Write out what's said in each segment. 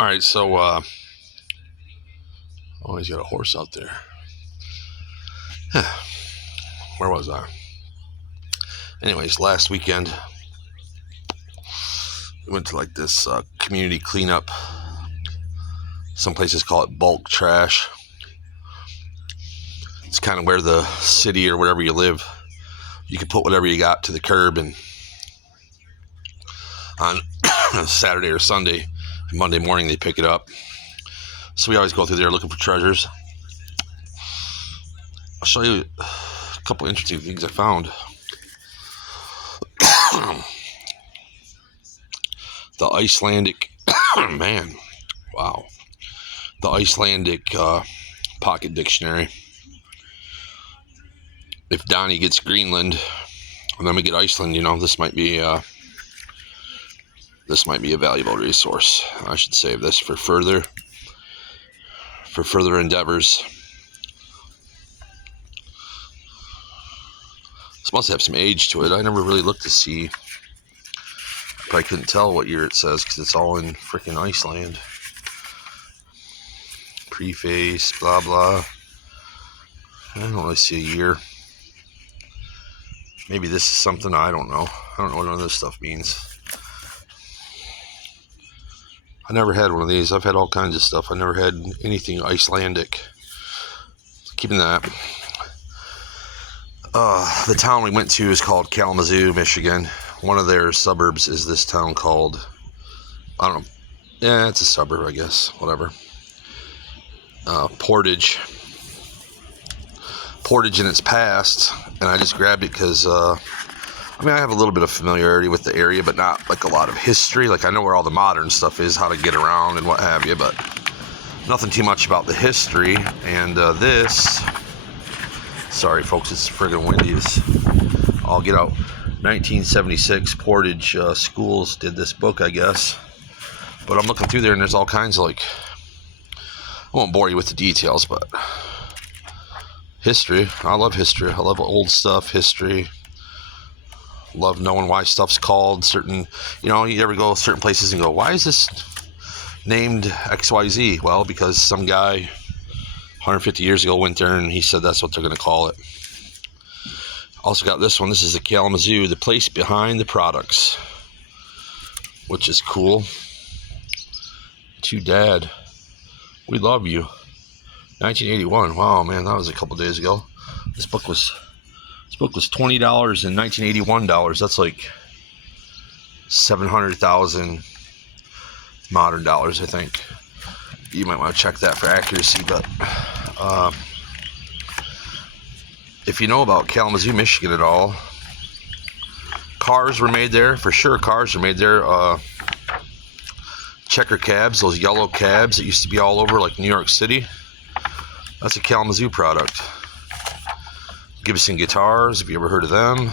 All right, so oh, he's got a horse out there. Where was I? Anyways, last weekend we went to like this community cleanup. Some places call it bulk trash. It's kind of where the city or wherever you live, you can put whatever you got to the curb, and on Saturday or Sunday, Monday morning they pick it up. So we always go through there looking for treasures. I'll show you a couple interesting things I found. The Icelandic, man, wow. The Icelandic pocket dictionary. If Donnie gets Greenland, and then we get Iceland, this might be a valuable resource. I should save this for further endeavors. This must have some age to it. I never really looked to see. But I couldn't tell what year it says because it's all in freaking Iceland. Preface, blah, blah. I don't really see a year. Maybe this is something, I don't know. I don't know what none of this stuff means. I never had one of these. I've had all kinds of stuff. I never had anything Icelandic. Keeping that. The town we went to is called Kalamazoo, Michigan. One of their suburbs is this town called, I don't know. Yeah, it's a suburb, I guess. Whatever. Portage in its past, and I just grabbed it because I have a little bit of familiarity with the area, but not like a lot of history. Like, I know where all the modern stuff is, how to get around and what have you, but nothing too much about the history. And this, sorry folks, it's friggin' windy as all get out. 1976 Portage Schools did this book, I guess, but I'm looking through there and there's all kinds of, like, I won't bore you with the details, but history. I love history. I love old stuff, history. Love knowing why stuff's called certain, you ever go certain places and go, why is this named XYZ? Well, because some guy 150 years ago went there and he said that's what they're going to call it. Also got this one. This is the Kalamazoo, the place behind the products, which is cool. To Dad, we love you. 1981. Wow, man, that was a couple days ago. This book was $20 in 1981 dollars. That's like 700,000 modern dollars, I think. You might want to check that for accuracy, but if you know about Kalamazoo, Michigan at all, cars were made there, for sure. Cars were made there. Checker cabs, those yellow cabs that used to be all over like New York City. That's a Kalamazoo product. Gibson guitars, have you ever heard of them?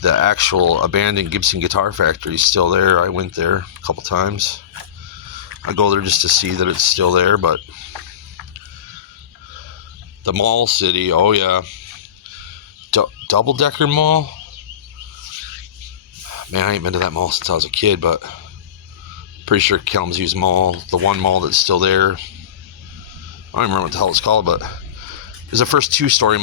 The actual abandoned Gibson guitar factory is still there. I went there a couple times. I go there just to see that it's still there, but the Mall City, oh yeah. Double-decker mall? Man, I ain't been to that mall since I was a kid, but pretty sure Kalamazoo's mall, the one mall that's still there. I don't even remember what the hell it's called, but it was the first two-story